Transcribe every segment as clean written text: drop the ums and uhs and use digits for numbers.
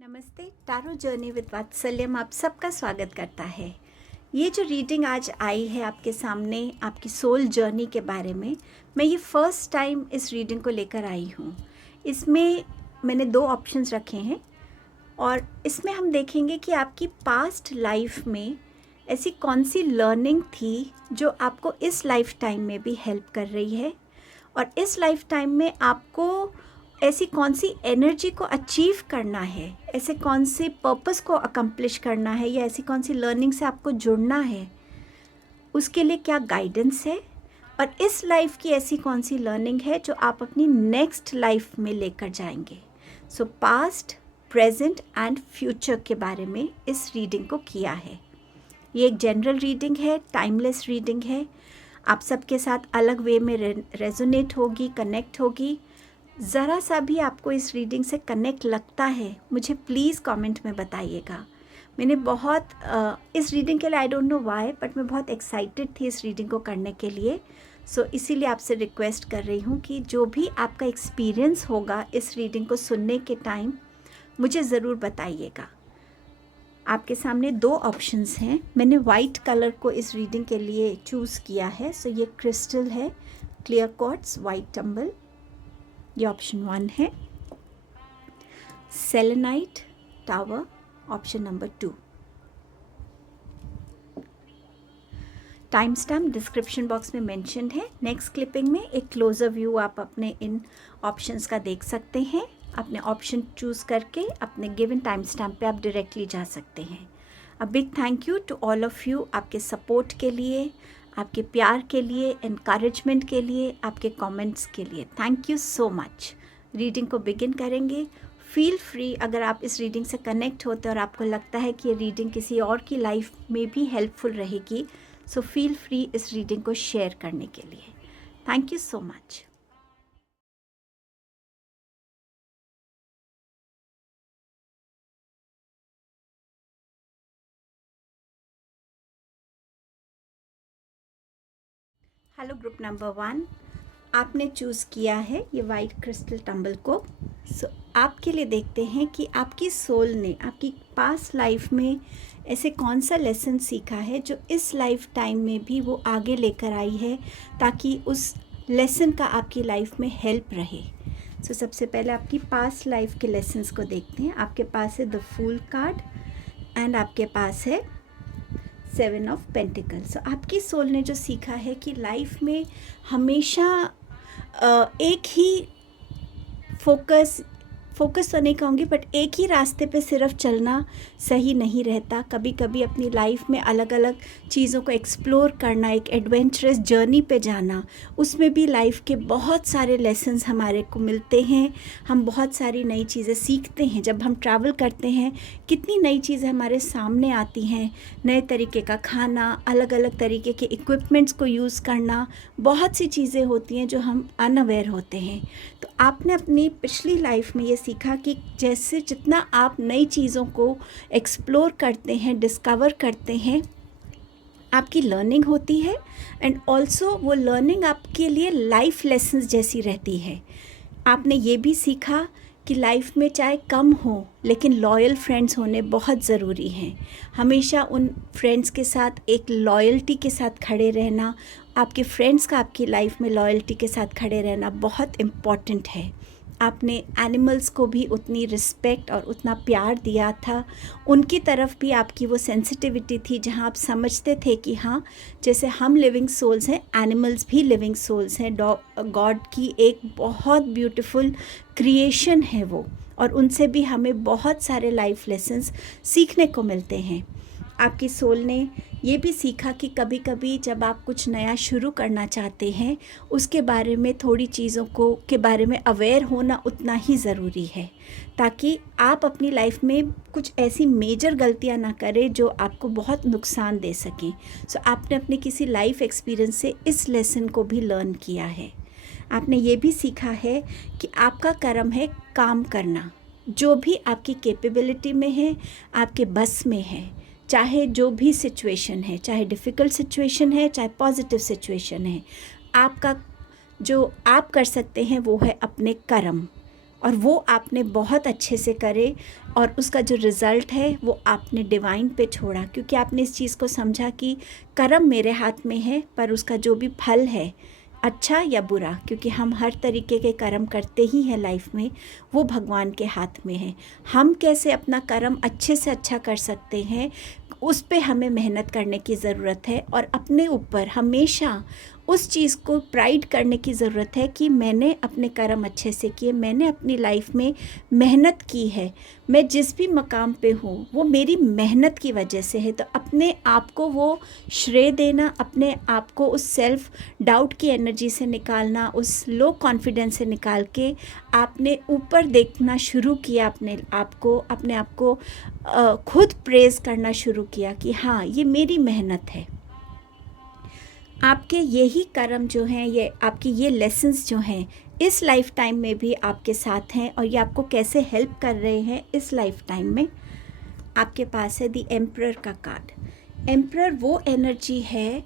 नमस्ते। Tarot journey with वात्सल्यम आप सबका स्वागत करता है। ये जो रीडिंग आज आई है आपके सामने आपकी सोल जर्नी के बारे में, मैं ये फर्स्ट टाइम इस रीडिंग को लेकर आई हूँ। इसमें मैंने 2 ऑप्शंस रखे हैं और इसमें हम देखेंगे कि आपकी पास्ट लाइफ में ऐसी कौन सी लर्निंग थी जो आपको इस लाइफ टाइम में भी हेल्प कर रही है, और इस लाइफ टाइम में आपको ऐसी कौन सी एनर्जी को अचीव करना है, ऐसे कौन से पर्पस को अकम्प्लिश करना है, या ऐसी कौन सी लर्निंग से आपको जुड़ना है, उसके लिए क्या गाइडेंस है, और इस लाइफ की ऐसी कौन सी लर्निंग है जो आप अपनी नेक्स्ट लाइफ में लेकर जाएंगे। सो पास्ट, प्रेजेंट एंड फ्यूचर के बारे में इस रीडिंग को किया है। ये एक जनरल रीडिंग है, टाइमलेस रीडिंग है, आप सबके साथ अलग वे में रेजोनेट होगी, कनेक्ट होगी। ज़रा सा भी आपको इस रीडिंग से कनेक्ट लगता है, मुझे प्लीज़ कमेंट में बताइएगा। मैंने बहुत इस रीडिंग के लिए I don't know why, but मैं बहुत एक्साइटेड थी इस रीडिंग को करने के लिए। सो इसीलिए आपसे रिक्वेस्ट कर रही हूँ कि जो भी आपका एक्सपीरियंस होगा इस रीडिंग को सुनने के टाइम, मुझे ज़रूर बताइएगा। आपके सामने 2 ऑप्शंस हैं। मैंने वाइट कलर को इस रीडिंग के लिए चूज़ किया है। सो ये क्रिस्टल है, क्लियर क्वार्ट्ज वाइट टम्बल, ये ऑप्शन 1 है। Selenite tower option number 2। Time stamp description box में मेंशन्ड है। नेक्स्ट क्लिपिंग में एक क्लोजर व्यू आप अपने इन ऑप्शंस का देख सकते हैं। अपने ऑप्शन चूज़ करके अपने गिवन टाइम स्टैम्प पे आप डायरेक्टली जा सकते हैं। A big thank you to all of you, आपके सपोर्ट के लिए, आपके प्यार के लिए, एनकरेजमेंट के लिए, आपके कमेंट्स के लिए। Thank you so much. Reading को बिगिन करेंगे। फील फ्री, अगर आप इस रीडिंग से कनेक्ट होते हैं और आपको लगता है कि ये रीडिंग किसी और की लाइफ में भी हेल्पफुल रहेगी, सो फील फ्री इस रीडिंग को शेयर करने के लिए। Thank you so much. Hello group number 1, आपने चूज़ किया है ये वाइट क्रिस्टल टम्बल को। सो आपके लिए देखते हैं कि आपकी सोल ने आपकी पास्ट लाइफ में ऐसे कौन सा लेसन सीखा है जो इस लाइफ टाइम में भी वो आगे लेकर आई है, ताकि उस लेसन का आपकी लाइफ में हेल्प रहे। सो सबसे पहले आपकी पास्ट लाइफ के लेसन्स को देखते हैं। आपके पास है द फूल कार्ड एंड आपके पास है 7 ऑफ पेंटिकल्स। आपकी सोल ने जो सीखा है कि लाइफ में हमेशा एक ही फोकस तो नहीं कहूँगी, बट एक ही रास्ते पे सिर्फ चलना सही नहीं रहता। कभी कभी अपनी लाइफ में अलग अलग चीज़ों को एक्सप्लोर करना, एक एडवेंचरस जर्नी पे जाना, उसमें भी लाइफ के बहुत सारे लेसन्स हमारे को मिलते हैं। हम बहुत सारी नई चीज़ें सीखते हैं जब हम ट्रैवल करते हैं। कितनी नई चीज़ें हमारे सामने आती हैं, नए तरीके का खाना, अलग अलग तरीके के इक्विपमेंट्स को यूज़ करना, बहुत सी चीज़ें होती हैं जो हम अनअवेयर होते हैं। तो आपने अपनी पिछली लाइफ में ये सीखा कि जैसे जितना आप नई चीज़ों को एक्सप्लोर करते हैं, डिस्कवर करते हैं, आपकी लर्निंग होती है, एंड ऑल्सो वो लर्निंग आपके लिए लाइफ लेसन्स जैसी रहती है। आपने ये भी सीखा कि लाइफ में चाहे कम हो, लेकिन लॉयल फ्रेंड्स होने बहुत ज़रूरी हैं। हमेशा उन फ्रेंड्स के साथ एक लॉयल्टी के साथ खड़े रहना, आपके फ्रेंड्स का आपकी लाइफ में लॉयल्टी के साथ खड़े रहना बहुत इम्पॉर्टेंट है। आपने एनिमल्स को भी उतनी रिस्पेक्ट और उतना प्यार दिया था, उनकी तरफ भी आपकी वो सेंसिटिविटी थी, जहाँ आप समझते थे कि हाँ, जैसे हम लिविंग सोल्स हैं, एनिमल्स भी लिविंग सोल्स हैं। गॉड की एक बहुत ब्यूटीफुल क्रिएशन है वो, और उनसे भी हमें बहुत सारे लाइफ लेसन्स सीखने को मिलते हैं। आपकी सोल ने ये भी सीखा कि कभी कभी जब आप कुछ नया शुरू करना चाहते हैं, उसके बारे में थोड़ी चीज़ों को के बारे में अवेयर होना उतना ही ज़रूरी है, ताकि आप अपनी लाइफ में कुछ ऐसी मेजर गलतियां ना करें जो आपको बहुत नुकसान दे सकें। सो आपने अपने किसी लाइफ एक्सपीरियंस से इस लेसन को भी लर्न किया है। आपने ये भी सीखा है कि आपका कर्म है काम करना, जो भी आपकी कैपेबिलिटी में है, आपके बस में है, चाहे जो भी सिचुएशन है, चाहे डिफ़िकल्ट सिचुएशन है, चाहे पॉजिटिव सिचुएशन है, आपका जो आप कर सकते हैं वो है अपने कर्म। और वो आपने बहुत अच्छे से करे और उसका जो रिज़ल्ट है वो आपने डिवाइन पे छोड़ा, क्योंकि आपने इस चीज़ को समझा कि कर्म मेरे हाथ में है, पर उसका जो भी फल है अच्छा या बुरा, क्योंकि हम हर तरीके के कर्म करते ही हैं लाइफ में, वो भगवान के हाथ में है। हम कैसे अपना कर्म अच्छे से अच्छा कर सकते हैं, उस पे हमें मेहनत करने की ज़रूरत है और अपने ऊपर हमेशा उस चीज़ को प्राइड करने की ज़रूरत है कि मैंने अपने कर्म अच्छे से किए, मैंने अपनी लाइफ में मेहनत की है, मैं जिस भी मकाम पे हूँ वो मेरी मेहनत की वजह से है। तो अपने आप को वो श्रेय देना, अपने आप को उस सेल्फ डाउट की एनर्जी से निकालना, उस लो कॉन्फिडेंस से निकाल के आपने ऊपर देखना शुरू किया, अपने आप को खुद प्रेज़ करना शुरू किया कि हाँ, ये मेरी मेहनत है। आपके यही कर्म जो हैं, ये आपकी ये लेसन्स जो हैं इस लाइफ टाइम में भी आपके साथ हैं, और ये आपको कैसे हेल्प कर रहे हैं इस लाइफ टाइम में। आपके पास है द एम्परर का कार्ड। एम्परर वो एनर्जी है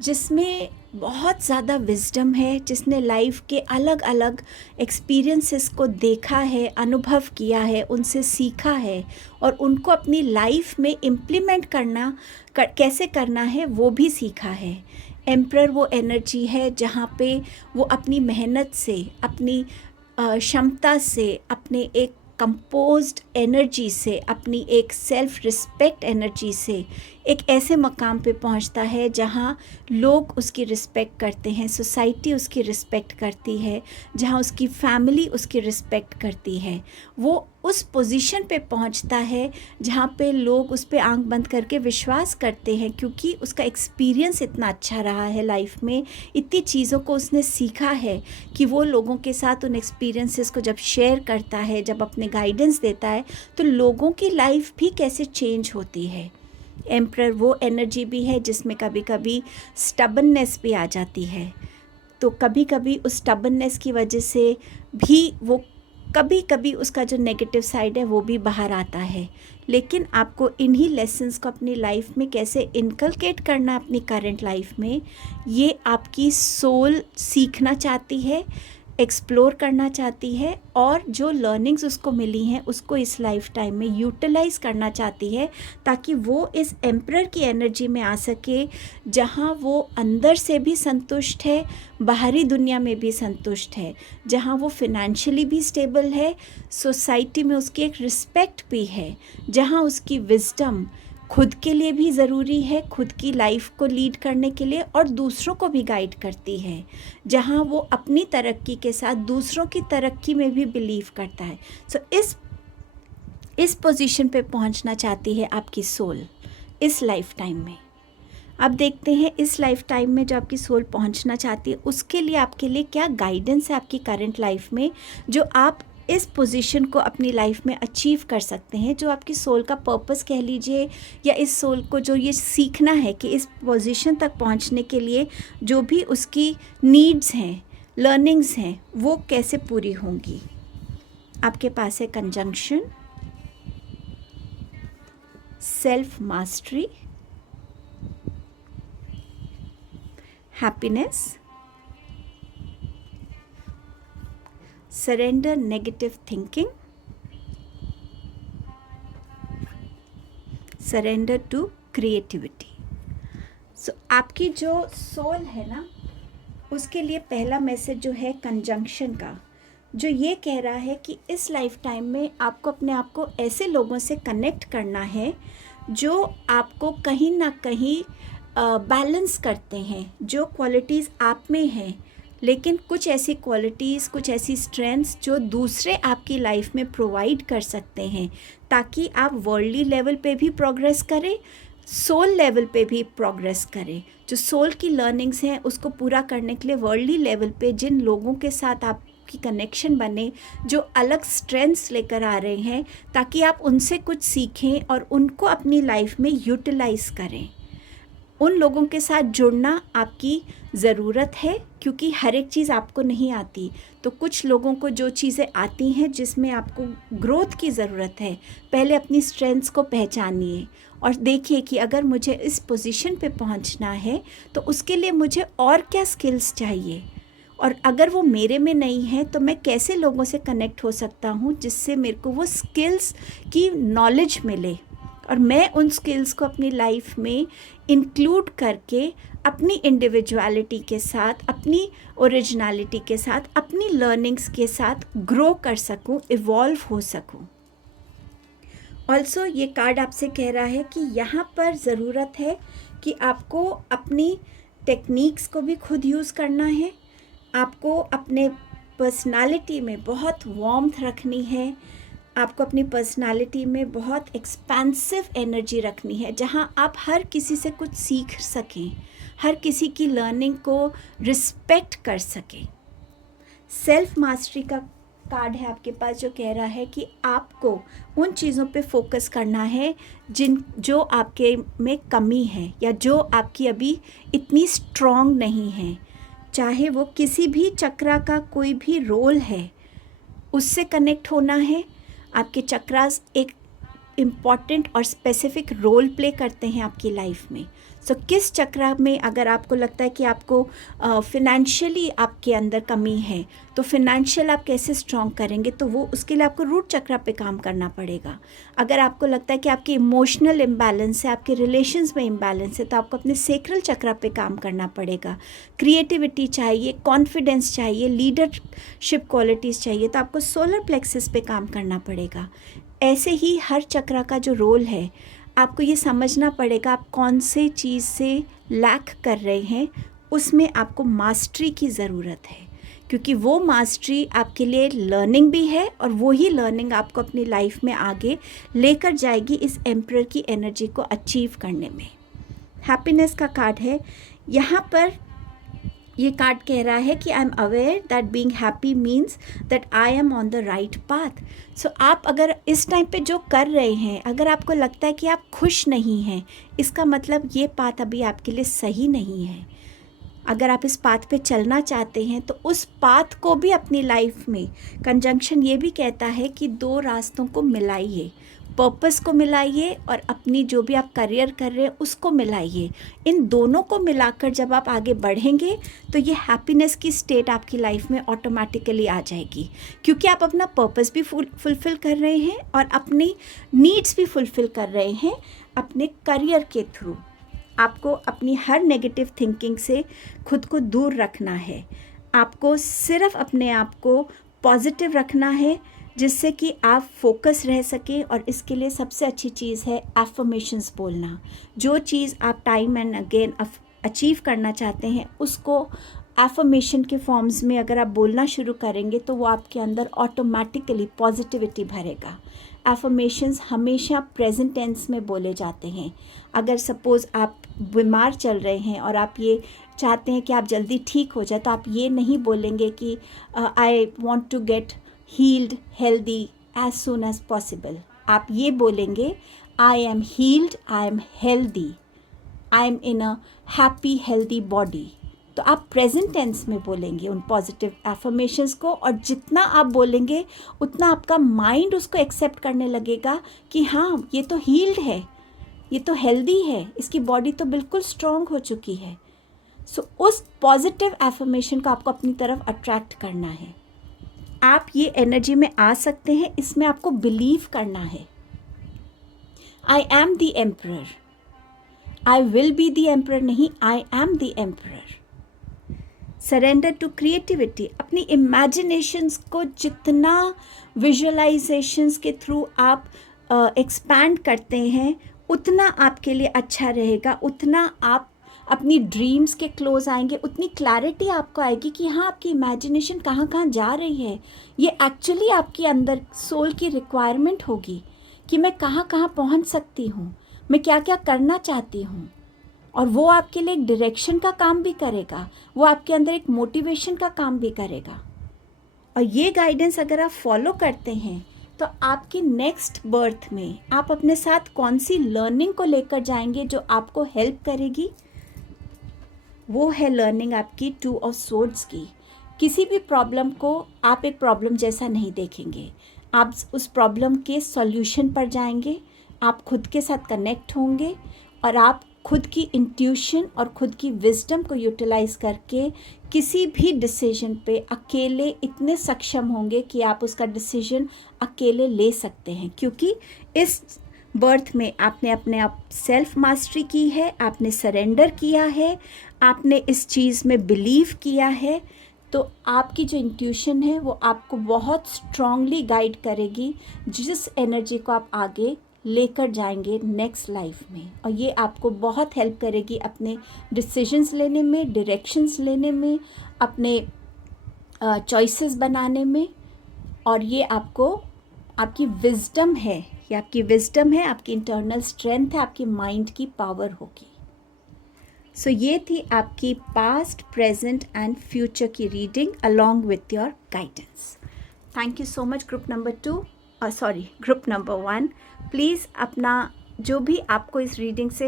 जिसमें बहुत ज़्यादा विजडम है, जिसने लाइफ के अलग अलग एक्सपीरियंसेस को देखा है, अनुभव किया है, उनसे सीखा है और उनको अपनी लाइफ में इम्प्लीमेंट कैसे करना है वो भी सीखा है। एम्परर वो एनर्जी है जहाँ पे वो अपनी मेहनत से, अपनी क्षमता से, अपने एक कंपोज्ड एनर्जी से, अपनी एक सेल्फ रिस्पेक्ट एनर्जी से एक ऐसे मकाम पे पहुंचता है जहां लोग उसकी रिस्पेक्ट करते हैं, सोसाइटी उसकी रिस्पेक्ट करती है, जहां उसकी फैमिली उसकी रिस्पेक्ट करती है। वो उस पोजीशन पे पहुंचता है जहां पे लोग उस पे आंख बंद करके विश्वास करते हैं, क्योंकि उसका एक्सपीरियंस इतना अच्छा रहा है लाइफ में, इतनी चीज़ों को उसने सीखा है कि वो लोगों के साथ उन एक्सपीरियंसेस को जब शेयर करता है, जब अपने गाइडेंस देता है, तो लोगों की लाइफ भी कैसे चेंज होती है। एम्परर वो एनर्जी भी है जिसमें कभी कभी स्टबननेस भी आ जाती है, तो कभी कभी उस स्टबननेस की वजह से भी वो कभी कभी उसका जो नेगेटिव साइड है वो भी बाहर आता है। लेकिन आपको इन्हीं लेसन्स को अपनी लाइफ में कैसे इनकलकेट करना है अपनी करंट लाइफ में, ये आपकी सोल सीखना चाहती है, एक्सप्लोर करना चाहती है, और जो लर्निंग्स उसको मिली हैं उसको इस लाइफ टाइम में यूटिलाइज़ करना चाहती है, ताकि वो इस एम्परर की एनर्जी में आ सके जहाँ वो अंदर से भी संतुष्ट है, बाहरी दुनिया में भी संतुष्ट है, जहाँ वो फिनेंशियली भी स्टेबल है, सोसाइटी में उसकी एक रिस्पेक्ट भी है, जहाँ उसकी विजडम खुद के लिए भी ज़रूरी है, खुद की लाइफ को लीड करने के लिए, और दूसरों को भी गाइड करती है, जहाँ वो अपनी तरक्की के साथ दूसरों की तरक्की में भी बिलीव करता है। सो इस पोजीशन पे पहुंचना चाहती है आपकी सोल इस लाइफ टाइम में। अब देखते हैं इस लाइफ टाइम में जो आपकी सोल पहुंचना चाहती है उसके लिए आपके लिए क्या गाइडेंस है आपकी करंट लाइफ में, जो आप इस पोजीशन को अपनी लाइफ में अचीव कर सकते हैं, जो आपकी सोल का पर्पस कह लीजिए, या इस सोल को जो ये सीखना है कि इस पोजीशन तक पहुंचने के लिए जो भी उसकी नीड्स हैं, लर्निंग्स हैं, वो कैसे पूरी होंगी। आपके पास है conjunction, self mastery, happiness, surrender negative thinking, surrender to creativity. So आपकी जो सोल है ना, उसके लिए पहला मैसेज जो है कंजंक्शन का, जो ये कह रहा है कि इस लाइफ टाइम में आपको अपने आप को ऐसे लोगों से कनेक्ट करना है जो आपको कहीं ना कहीं बैलेंस करते हैं, जो क्वालिटीज़ आप में हैं, लेकिन कुछ ऐसी क्वालिटीज़, कुछ ऐसी स्ट्रेंथ्स जो दूसरे आपकी लाइफ में प्रोवाइड कर सकते हैं, ताकि आप वर्ल्डली लेवल पे भी प्रोग्रेस करें, सोल लेवल पे भी प्रोग्रेस करें। जो सोल की लर्निंग्स हैं उसको पूरा करने के लिए वर्ल्डली लेवल पे जिन लोगों के साथ आपकी कनेक्शन बने, जो अलग स्ट्रेंथ्स लेकर आ रहे हैं, ताकि आप उनसे कुछ सीखें और उनको अपनी लाइफ में यूटिलाइज़ करें। उन लोगों के साथ जुड़ना आपकी ज़रूरत है, क्योंकि हर एक चीज़ आपको नहीं आती। तो कुछ लोगों को जो चीज़ें आती हैं जिसमें आपको ग्रोथ की ज़रूरत है, पहले अपनी स्ट्रेंथ्स को पहचानिए और देखिए कि अगर मुझे इस पोजीशन पे पहुंचना है तो उसके लिए मुझे और क्या स्किल्स चाहिए, और अगर वो मेरे में नहीं है तो मैं कैसे लोगों से कनेक्ट हो सकता हूँ जिससे मेरे को वो स्किल्स की नॉलेज मिले, और मैं उन स्किल्स को अपनी लाइफ में इंक्लूड करके अपनी इंडिविजुअलिटी के साथ, अपनी ओरिजिनलिटी के साथ, अपनी लर्निंग्स के साथ ग्रो कर सकूं, इवॉल्व हो सकूं। ऑल्सो ये कार्ड आपसे कह रहा है कि यहाँ पर ज़रूरत है कि आपको अपनी टेक्निक्स को भी खुद यूज़ करना है, आपको अपने पर्सनालिटी में बहुत वार्मथ रखनी है, आपको अपनी पर्सनालिटी में बहुत एक्सपेंसिव एनर्जी रखनी है, जहाँ आप हर किसी से कुछ सीख सकें, हर किसी की लर्निंग को रिस्पेक्ट कर सकें। सेल्फ मास्टरी का कार्ड है आपके पास जो कह रहा है कि आपको उन चीज़ों पे फोकस करना है जो आपके में कमी है या जो आपकी अभी इतनी स्ट्रॉन्ग नहीं है, चाहे वो किसी भी चक्रा का कोई भी रोल है, उससे कनेक्ट होना है। आपके चक्रास एक इम्पॉर्टेंट और स्पेसिफिक रोल प्ले करते हैं आपकी लाइफ में। सो किस चक्रा में अगर आपको लगता है कि आपको फिनेंशियली आपके अंदर कमी है, तो फिनेंशियल आप कैसे स्ट्रॉन्ग करेंगे, तो वो उसके लिए आपको रूट चक्रा पे काम करना पड़ेगा। अगर आपको लगता है कि आपकी इमोशनल इम्बैलेंस है, आपके रिलेशंस में इम्बैलेंस है, तो आपको अपने सेक्रल चक्रा पे काम करना पड़ेगा। क्रिएटिविटी चाहिए, कॉन्फिडेंस चाहिए, लीडरशिप क्वालिटीज़ चाहिए, तो आपको सोलर प्लेक्सस पे काम करना पड़ेगा। ऐसे ही हर चक्रा का जो रोल है, आपको ये समझना पड़ेगा आप कौन से चीज़ से लैक कर रहे हैं, उसमें आपको मास्टरी की ज़रूरत है, क्योंकि वो मास्टरी आपके लिए लर्निंग भी है और वही लर्निंग आपको अपनी लाइफ में आगे लेकर जाएगी इस एम्परर की एनर्जी को अचीव करने में। हैप्पीनेस का कार्ड है। यहाँ पर ये कार्ड कह रहा है कि I am aware that being happy means that I am on the right path. So आप अगर इस टाइम पे जो कर रहे हैं, अगर आपको लगता है कि आप खुश नहीं हैं, इसका मतलब ये पाथ अभी आपके लिए सही नहीं है। अगर आप इस पाथ पे चलना चाहते हैं तो उस पाथ को भी अपनी लाइफ में, कंजंक्शन ये भी कहता है कि दो रास्तों को मिलाइए, पर्पस को मिलाइए और अपनी जो भी आप करियर कर रहे हैं उसको मिलाइए। इन दोनों को मिलाकर जब आप आगे बढ़ेंगे तो ये हैप्पीनेस की स्टेट आपकी लाइफ में ऑटोमेटिकली आ जाएगी, क्योंकि आप अपना पर्पस भी फुलफ़िल कर रहे हैं और अपनी नीड्स भी फुलफ़िल कर रहे हैं अपने करियर के थ्रू। आपको अपनी हर नेगेटिव थिंकिंग से खुद को दूर रखना है। आपको सिर्फ अपने आप को पॉजिटिव रखना है जिससे कि आप फोकस रह सकें, और इसके लिए सबसे अच्छी चीज़ है एफर्मेशंस बोलना। जो चीज़ आप टाइम एंड अगेन अचीव करना चाहते हैं उसको एफर्मेशन के फॉर्म्स में अगर आप बोलना शुरू करेंगे तो वो आपके अंदर ऑटोमेटिकली पॉजिटिविटी भरेगा। एफर्मेशंस हमेशा प्रेजेंट टेंस में बोले जाते हैं। अगर सपोज़ आप बीमार चल रहे हैं और आप ये चाहते हैं कि आप जल्दी ठीक हो जाए, तो आप ये नहीं बोलेंगे कि I want to get healed healthy as soon as possible. आप ये बोलेंगे I am healed, I am healthy, I am in a happy healthy body. तो आप प्रेजेंट टेंस में बोलेंगे उन पॉजिटिव एफर्मेशंस को, और जितना आप बोलेंगे उतना आपका माइंड उसको एक्सेप्ट करने लगेगा कि हाँ ये तो हील्ड है, ये तो हेल्दी है, इसकी बॉडी तो बिल्कुल स्ट्रॉन्ग हो चुकी है। सो उस पॉजिटिव एफर्मेशन को आपको अपनी तरफ अट्रैक्ट करना है। आप ये एनर्जी में आ सकते हैं, इसमें आपको बिलीव करना है। I am the emperor, I will be the emperor नहीं, I am the emperor. Surrender to creativity. अपनी इमेजिनेशंस को जितना विजुअलाइजेशंस के थ्रू आप एक्सपैंड करते हैं उतना आपके लिए अच्छा रहेगा, उतना आप अपनी ड्रीम्स के क्लोज आएंगे, उतनी क्लैरिटी आपको आएगी कि हाँ आपकी इमेजिनेशन कहाँ कहाँ जा रही है। ये एक्चुअली आपके अंदर सोल की रिक्वायरमेंट होगी कि मैं कहाँ कहाँ पहुँच सकती हूँ, मैं क्या क्या करना चाहती हूँ, और वो आपके लिए एक डायरेक्शन का काम भी करेगा, वो आपके अंदर एक मोटिवेशन का काम भी करेगा। और ये गाइडेंस अगर आप फॉलो करते हैं तो आपकी नेक्स्ट बर्थ में आप अपने साथ कौन सी लर्निंग को लेकर जाएंगे जो आपको हेल्प करेगी, वो है लर्निंग आपकी टू ऑफ सोर्ड्स की। किसी भी प्रॉब्लम को आप एक प्रॉब्लम जैसा नहीं देखेंगे, आप उस प्रॉब्लम के सॉल्यूशन पर जाएंगे, आप खुद के साथ कनेक्ट होंगे और आप खुद की इंट्यूशन और खुद की विजडम को यूटिलाइज करके किसी भी डिसीजन पे अकेले इतने सक्षम होंगे कि आप उसका डिसीजन अकेले ले सकते हैं, क्योंकि इस बर्थ में आपने अपने आप सेल्फ मास्टरी की है, आपने सरेंडर किया है, आपने इस चीज़ में बिलीव किया है। तो आपकी जो इंट्यूशन है वो आपको बहुत स्ट्रांगली गाइड करेगी जिस एनर्जी को आप आगे लेकर जाएंगे नेक्स्ट लाइफ में, और ये आपको बहुत हेल्प करेगी अपने डिसीजंस लेने में, डायरेक्शंस लेने में, अपने चॉइसेस बनाने में। और ये आपको आपकी विजडम है, ये आपकी विजडम है, आपकी इंटरनल स्ट्रेंथ है, आपकी माइंड की पावर होगी। सो ये थी आपकी पास्ट, प्रेजेंट एंड फ्यूचर की reading along with your guidance. Thank you so much group number 2, group number 1। Please अपना जो भी आपको इस रीडिंग से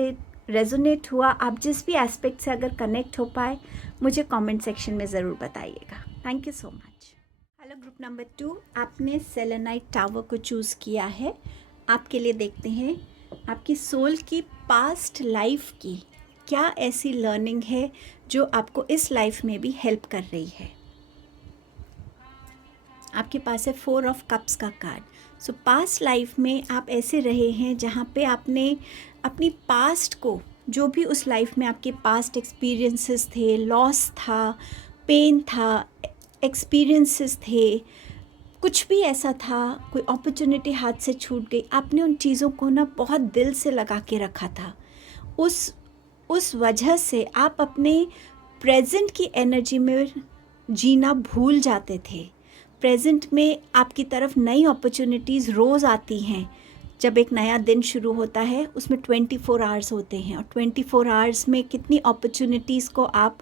रेजोनेट हुआ, आप जिस भी एस्पेक्ट से अगर कनेक्ट हो पाए, मुझे कमेंट सेक्शन में ज़रूर बताइएगा। Thank you so much. Hello group number 2, आपने सेलेनाइट टावर को चूज़ किया है। आपके लिए देखते हैं आपकी सोल की पास्ट लाइफ की क्या ऐसी लर्निंग है जो आपको इस लाइफ में भी हेल्प कर रही है। आपके पास है 4 ऑफ कप्स का कार्ड। सो पास्ट लाइफ में आप ऐसे रहे हैं जहाँ पे आपने अपनी पास्ट को, जो भी उस लाइफ में आपके पास्ट एक्सपीरियंसेस थे, लॉस था, पेन था, एक्सपीरियंसेस थे, कुछ भी ऐसा था, कोई अपॉर्चुनिटी हाथ से छूट गई, आपने उन चीज़ों को ना बहुत दिल से लगा के रखा था। उस वजह से आप अपने प्रेजेंट की एनर्जी में जीना भूल जाते थे। प्रेजेंट में आपकी तरफ नई अपॉर्चुनिटीज़ रोज़ आती हैं। जब एक नया दिन शुरू होता है उसमें 24 आवर्स होते हैं, और 24 आवर्स में कितनी अपॉर्चुनिटीज़ को आप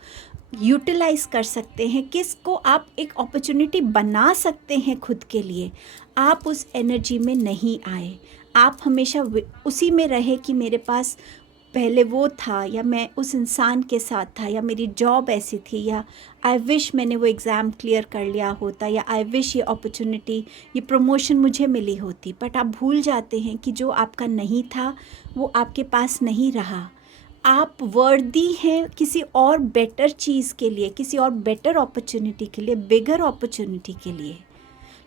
यूटिलाइज़ कर सकते हैं, किसको आप एक अपॉर्चुनिटी बना सकते हैं खुद के लिए। आप उस एनर्जी में नहीं आए। आप हमेशा उसी में रहे कि मेरे पास पहले वो था, या मैं उस इंसान के साथ था, या मेरी जॉब ऐसी थी, या आई विश मैंने वो एग्ज़ाम क्लियर कर लिया होता, या आई विश ये अपॉर्चुनिटी, ये प्रमोशन मुझे मिली होती। बट आप भूल जाते हैं कि जो आपका नहीं था वो आपके पास नहीं रहा। आप वर्दी हैं किसी और बेटर चीज़ के लिए, किसी और बेटर अपॉर्चुनिटी के लिए, बिगर अपॉर्चुनिटी के लिए।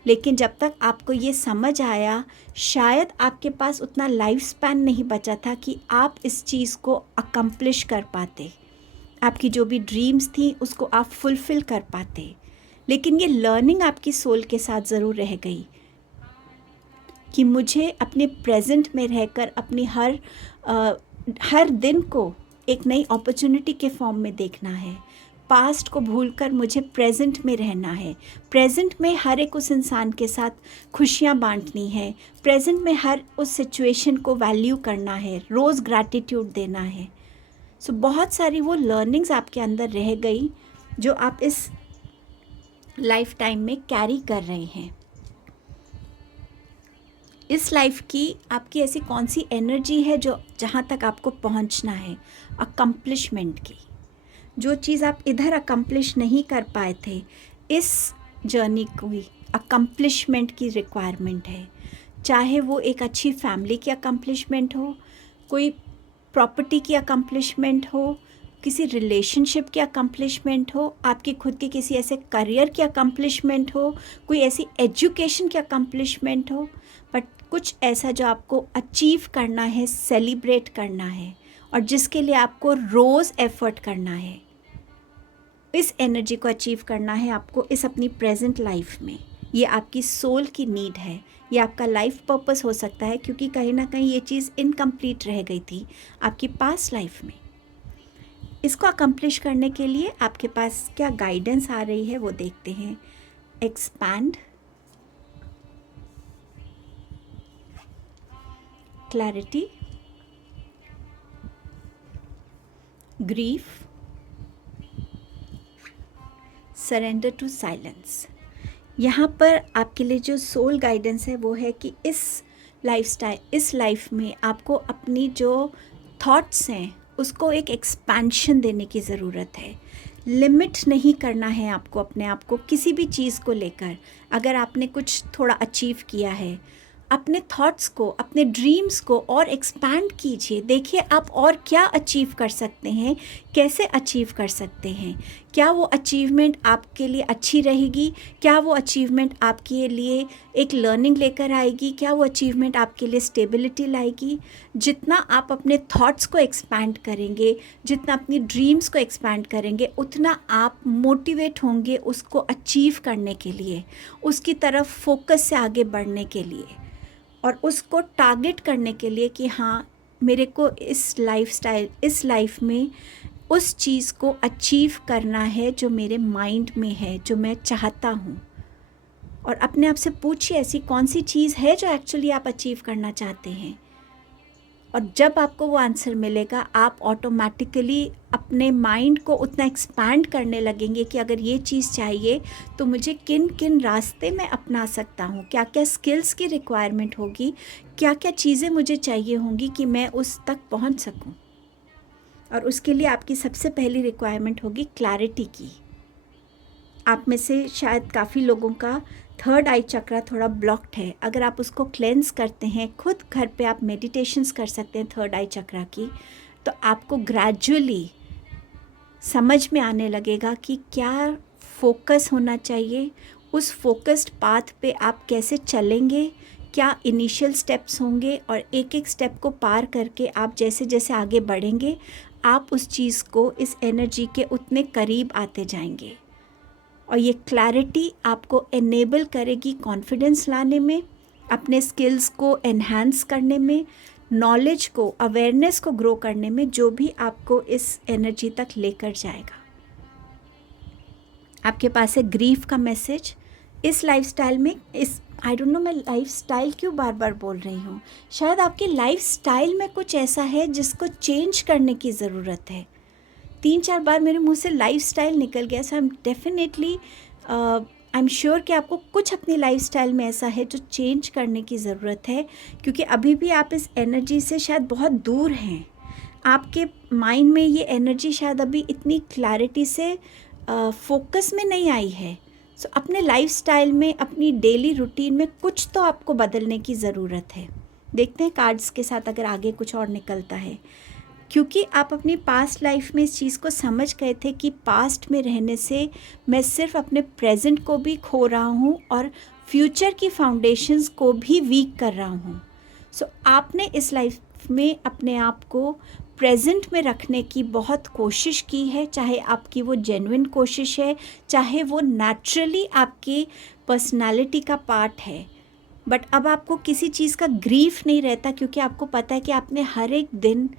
लेकिन जब तक आपको ये समझ आया, शायद आपके पास उतना लाइफ स्पैन नहीं बचा था कि आप इस चीज़ को अकम्प्लिश कर पाते, आपकी जो भी ड्रीम्स थी उसको आप फुलफ़िल कर पाते। लेकिन ये लर्निंग आपकी सोल के साथ ज़रूर रह गई कि मुझे अपने प्रेजेंट में रहकर अपनी हर दिन को एक नई अपॉर्चुनिटी के फॉर्म में देखना है। पास्ट को भूलकर मुझे प्रेजेंट में रहना है। प्रेजेंट में हर एक उस इंसान के साथ खुशियाँ बांटनी है। प्रेजेंट में हर उस सिचुएशन को वैल्यू करना है, रोज़ ग्रैटिट्यूड देना है। सो बहुत सारी वो लर्निंग्स आपके अंदर रह गई जो आप इस लाइफ टाइम में कैरी कर रहे हैं। इस लाइफ की आपकी ऐसी कौन सी एनर्जी है जो जहाँ तक आपको पहुँचना है, अकम्प्लिशमेंट की, जो चीज़ आप इधर अकम्प्लिश नहीं कर पाए थे, इस जर्नी को अकम्प्लिशमेंट की रिक्वायरमेंट है। चाहे वो एक अच्छी फैमिली की अकम्प्लिशमेंट हो, कोई प्रॉपर्टी की अकम्प्लिशमेंट हो, किसी रिलेशनशिप की अकम्प्लिशमेंट हो, आपकी खुद के किसी ऐसे करियर की अकम्प्लिशमेंट हो, कोई ऐसी एजुकेशन की अकम्प्लिशमेंट हो, बट कुछ ऐसा जो आपको अचीव करना है, सेलिब्रेट करना है, और जिसके लिए आपको रोज़ एफर्ट करना है। इस एनर्जी को अचीव करना है आपको इस अपनी प्रेजेंट लाइफ में। ये आपकी सोल की नीड है, ये आपका लाइफ पर्पस हो सकता है, क्योंकि कहीं ना कहीं ये चीज़ इनकम्प्लीट रह गई थी आपकी पास्ट लाइफ में। इसको अकम्प्लिश करने के लिए आपके पास क्या गाइडेंस आ रही है वो देखते हैं। Expand, clarity, grief, surrender to silence. यहाँ पर आपके लिए जो सोल गाइडेंस है वो है कि इस लाइफ में आपको अपनी जो थॉट्स हैं उसको एक एक्सपेंशन देने की ज़रूरत है। लिमिट नहीं करना है आपको अपने आप को किसी भी चीज़ को लेकर। अगर आपने कुछ थोड़ा अचीव किया है, अपने थॉट्स को, अपने ड्रीम्स को और एक्सपैंड कीजिए। देखिए आप और क्या अचीव कर सकते हैं, कैसे अचीव कर सकते हैं। क्या वो अचीवमेंट आपके लिए अच्छी रहेगी, क्या वो अचीवमेंट आपके लिए एक लर्निंग लेकर आएगी, क्या वो अचीवमेंट आपके लिए स्टेबिलिटी लाएगी। जितना आप अपने थॉट्स को एक्सपैंड करेंगे, जितना अपनी ड्रीम्स को एक्सपैंड करेंगे, उतना आप मोटिवेट होंगे उसको अचीव करने के लिए, उसकी तरफ फोकस से आगे बढ़ने के लिए और उसको टारगेट करने के लिए कि हाँ, मेरे को इस लाइफस्टाइल, इस लाइफ में उस चीज़ को अचीव करना है जो मेरे माइंड में है, जो मैं चाहता हूँ। और अपने आप से पूछिए ऐसी कौन सी चीज़ है जो एक्चुअली आप अचीव करना चाहते हैं। और जब आपको वो आंसर मिलेगा, आप ऑटोमेटिकली अपने माइंड को उतना एक्सपैंड करने लगेंगे कि अगर ये चीज़ चाहिए तो मुझे किन किन रास्ते में अपना सकता हूँ, क्या क्या स्किल्स की रिक्वायरमेंट होगी, क्या क्या चीज़ें मुझे चाहिए होंगी कि मैं उस तक पहुँच सकूँ। और उसके लिए आपकी सबसे पहली रिक्वायरमेंट होगी क्लैरिटी की। आप में से शायद काफ़ी लोगों का थर्ड आई चक्रा थोड़ा ब्लॉक्ड है। अगर आप उसको क्लेंस करते हैं, खुद घर पे आप मेडिटेशंस कर सकते हैं थर्ड आई चक्रा की, तो आपको ग्रेजुअली समझ में आने लगेगा कि क्या फोकस होना चाहिए, उस फोकस्ड पाथ पे आप कैसे चलेंगे, क्या इनिशियल स्टेप्स होंगे, और एक एक स्टेप को पार करके आप जैसे जैसे आगे बढ़ेंगे, आप उस चीज़ को, इस एनर्जी के उतने करीब आते जाएंगे। और ये क्लैरिटी आपको एनेबल करेगी कॉन्फिडेंस लाने में, अपने स्किल्स को एनहांस करने में, नॉलेज को, अवेयरनेस को ग्रो करने में, जो भी आपको इस एनर्जी तक लेकर जाएगा। आपके पास है ग्रीफ का मैसेज। इस लाइफस्टाइल में, इस आई डोंट नो मैं लाइफस्टाइल क्यों बार बार बोल रही हूँ, शायद आपकी लाइफस्टाइल में कुछ ऐसा है जिसको चेंज करने की ज़रूरत है। 3-4 बार मेरे मुंह से लाइफस्टाइल निकल गया, सो आई एम श्योर कि आपको कुछ अपनी लाइफस्टाइल में ऐसा है जो चेंज करने की ज़रूरत है, क्योंकि अभी भी आप इस एनर्जी से शायद बहुत दूर हैं। आपके माइंड में ये एनर्जी शायद अभी इतनी क्लैरिटी से फोकस में नहीं आई है। सो अपने लाइफस्टाइल में, अपनी डेली रूटीन में कुछ तो आपको बदलने की ज़रूरत है। देखते हैं कार्ड्स के साथ अगर आगे कुछ और निकलता है, क्योंकि आप अपनी पास्ट लाइफ में इस चीज़ को समझ गए थे कि पास्ट में रहने से मैं सिर्फ अपने प्रेजेंट को भी खो रहा हूँ और फ्यूचर की फाउंडेशंस को भी वीक कर रहा हूँ। सो आपने इस लाइफ में अपने आप को प्रेजेंट में रखने की बहुत कोशिश की है, चाहे आपकी वो जेन्युइन कोशिश है, चाहे वो नेचुरली आपकी पर्सनालिटी का पार्ट है। बट अब आपको किसी चीज़ का ग्रीफ नहीं रहता, क्योंकि आपको पता है कि आपने हर एक दिन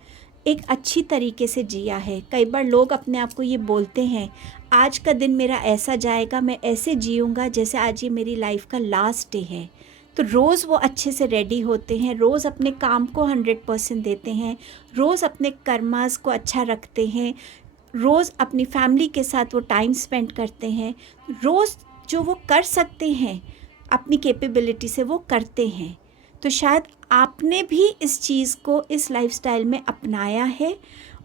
एक अच्छी तरीके से जिया है। कई बार लोग अपने आप को ये बोलते हैं, आज का दिन मेरा ऐसा जाएगा, मैं ऐसे जीऊँगा जैसे आज ये मेरी लाइफ का लास्ट डे है। तो रोज़ वो अच्छे से रेडी होते हैं, रोज़ अपने काम को 100% देते हैं, रोज़ अपने कर्मास को अच्छा रखते हैं, रोज़ अपनी फैमिली के साथ वो टाइम स्पेंड करते हैं, रोज़ जो वो कर सकते हैं अपनी कैपेबिलिटी से वो करते हैं। तो शायद आपने भी इस चीज़ को इस लाइफस्टाइल में अपनाया है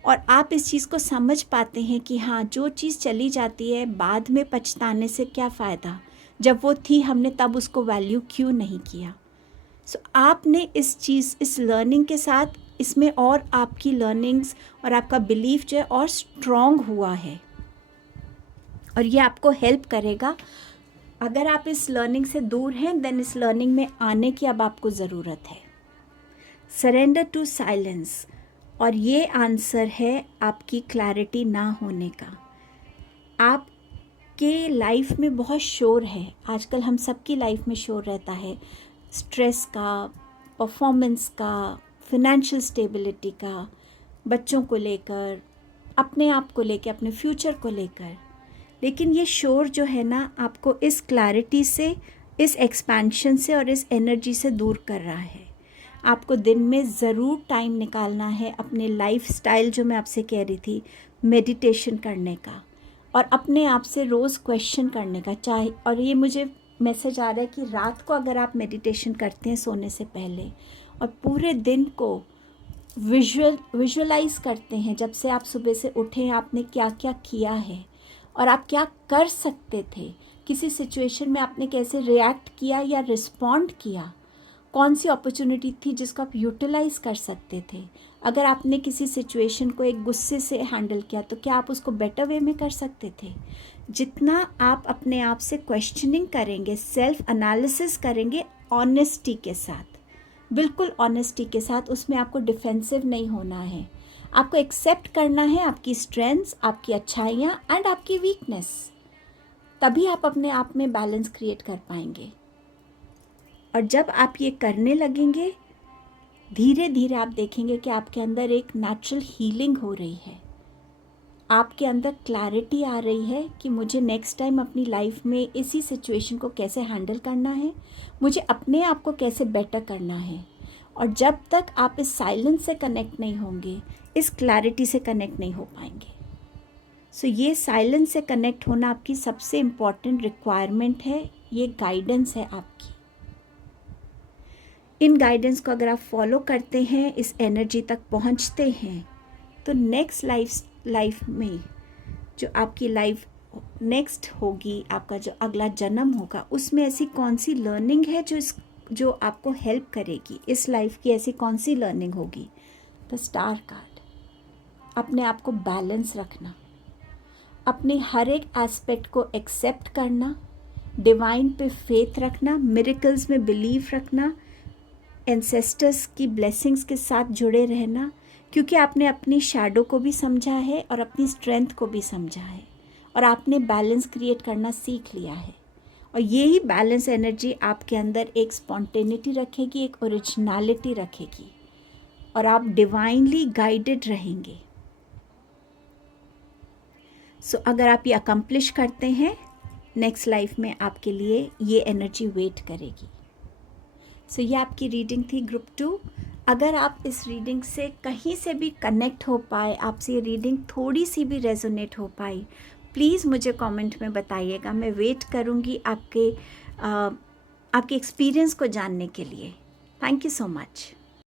और आप इस चीज़ को समझ पाते हैं कि हाँ, जो चीज़ चली जाती है बाद में पछताने से क्या फ़ायदा, जब वो थी हमने तब उसको वैल्यू क्यों नहीं किया। सो आपने इस चीज़, इस लर्निंग के साथ इसमें और आपकी लर्निंग्स और आपका बिलीफ जो है और स्ट्रॉन्ग हुआ है, और ये आपको हेल्प करेगा। अगर आप इस लर्निंग से दूर हैं, देन इस लर्निंग में आने की अब आपको ज़रूरत है। सरेंडर टू साइलेंस, और ये आंसर है आपकी क्लैरिटी ना होने का। आपके लाइफ में बहुत शोर है आजकल, हम सबकी लाइफ में शोर रहता है, स्ट्रेस का, परफॉर्मेंस का, फिनेंशियल स्टेबिलिटी का, बच्चों को लेकर, अपने आप को लेकर, अपने फ्यूचर को लेकर। लेकिन ये शोर जो है ना, आपको इस क्लैरिटी से, इस एक्सपेंशन से और इस एनर्जी से दूर कर रहा है। आपको दिन में ज़रूर टाइम निकालना है अपने लाइफस्टाइल, जो मैं आपसे कह रही थी, मेडिटेशन करने का और अपने आप से रोज़ क्वेश्चन करने का। चाहे, और ये मुझे मैसेज आ रहा है कि रात को अगर आप मेडिटेशन करते हैं सोने से पहले और पूरे दिन को विजुअलाइज करते हैं, जब से आप सुबह से उठे आपने क्या क्या किया है और आप क्या कर सकते थे, किसी सिचुएशन में आपने कैसे रिएक्ट किया या रिस्पॉन्ड किया, कौन सी अपॉर्चुनिटी थी जिसको आप यूटिलाइज़ कर सकते थे। अगर आपने किसी सिचुएशन को एक गुस्से से हैंडल किया तो क्या आप उसको बेटर वे में कर सकते थे। जितना आप अपने आप से क्वेश्चनिंग करेंगे, सेल्फ एनालिसिस करेंगे ऑनेस्टी के साथ, बिल्कुल ऑनेस्टी के साथ, उसमें आपको डिफेंसिव नहीं होना है। आपको एक्सेप्ट करना है आपकी स्ट्रेंथ्स, आपकी अच्छाइयाँ एंड आपकी वीकनेस। तभी आप अपने आप में बैलेंस क्रिएट कर पाएंगे। और जब आप ये करने लगेंगे, धीरे धीरे आप देखेंगे कि आपके अंदर एक नेचुरल हीलिंग हो रही है। आपके अंदर क्लैरिटी आ रही है कि मुझे नेक्स्ट टाइम अपनी लाइफ में इसी सिचुएशन को कैसे हैंडल करना है, मुझे अपने आप को कैसे बेटर करना है। और जब तक आप इस साइलेंस से कनेक्ट नहीं होंगे, इस क्लैरिटी से कनेक्ट नहीं हो पाएंगे। सो ये साइलेंस से कनेक्ट होना आपकी सबसे इम्पॉर्टेंट रिक्वायरमेंट है, ये गाइडेंस है आपकी। इन गाइडेंस को अगर आप फॉलो करते हैं, इस एनर्जी तक पहुंचते हैं, तो नेक्स्ट लाइफ में जो आपकी लाइफ नेक्स्ट होगी, आपका जो अगला जन्म होगा, उसमें ऐसी कौन सी लर्निंग है जो आपको हेल्प करेगी। इस लाइफ की ऐसी कौन सी लर्निंग होगी। द स्टार कार्ड, अपने आप को बैलेंस रखना, अपने हर एक एस्पेक्ट को एक्सेप्ट करना, डिवाइन पे फेथ रखना, मिरेकल्स में बिलीव रखना, एंसेस्टर्स की ब्लेसिंग्स के साथ जुड़े रहना, क्योंकि आपने अपनी शैडो को भी समझा है और अपनी स्ट्रेंथ को भी समझा है और आपने बैलेंस क्रिएट करना सीख लिया है। और यही बैलेंस एनर्जी आपके अंदर एक स्पॉन्टेनिटी रखेगी, एक ओरिजिनलिटी रखेगी और आप डिवाइनली गाइडेड रहेंगे। सो अगर आप ये अकम्प्लिश करते हैं, नेक्स्ट लाइफ में आपके लिए ये एनर्जी वेट करेगी। सो ये आपकी रीडिंग थी ग्रुप 2। अगर आप इस रीडिंग से कहीं से भी कनेक्ट हो पाए, आपसे ये रीडिंग थोड़ी सी भी रेजोनेट हो पाई, प्लीज़ मुझे कमेंट में बताइएगा। मैं वेट करूँगी आपके एक्सपीरियंस को जानने के लिए। Thank you so much.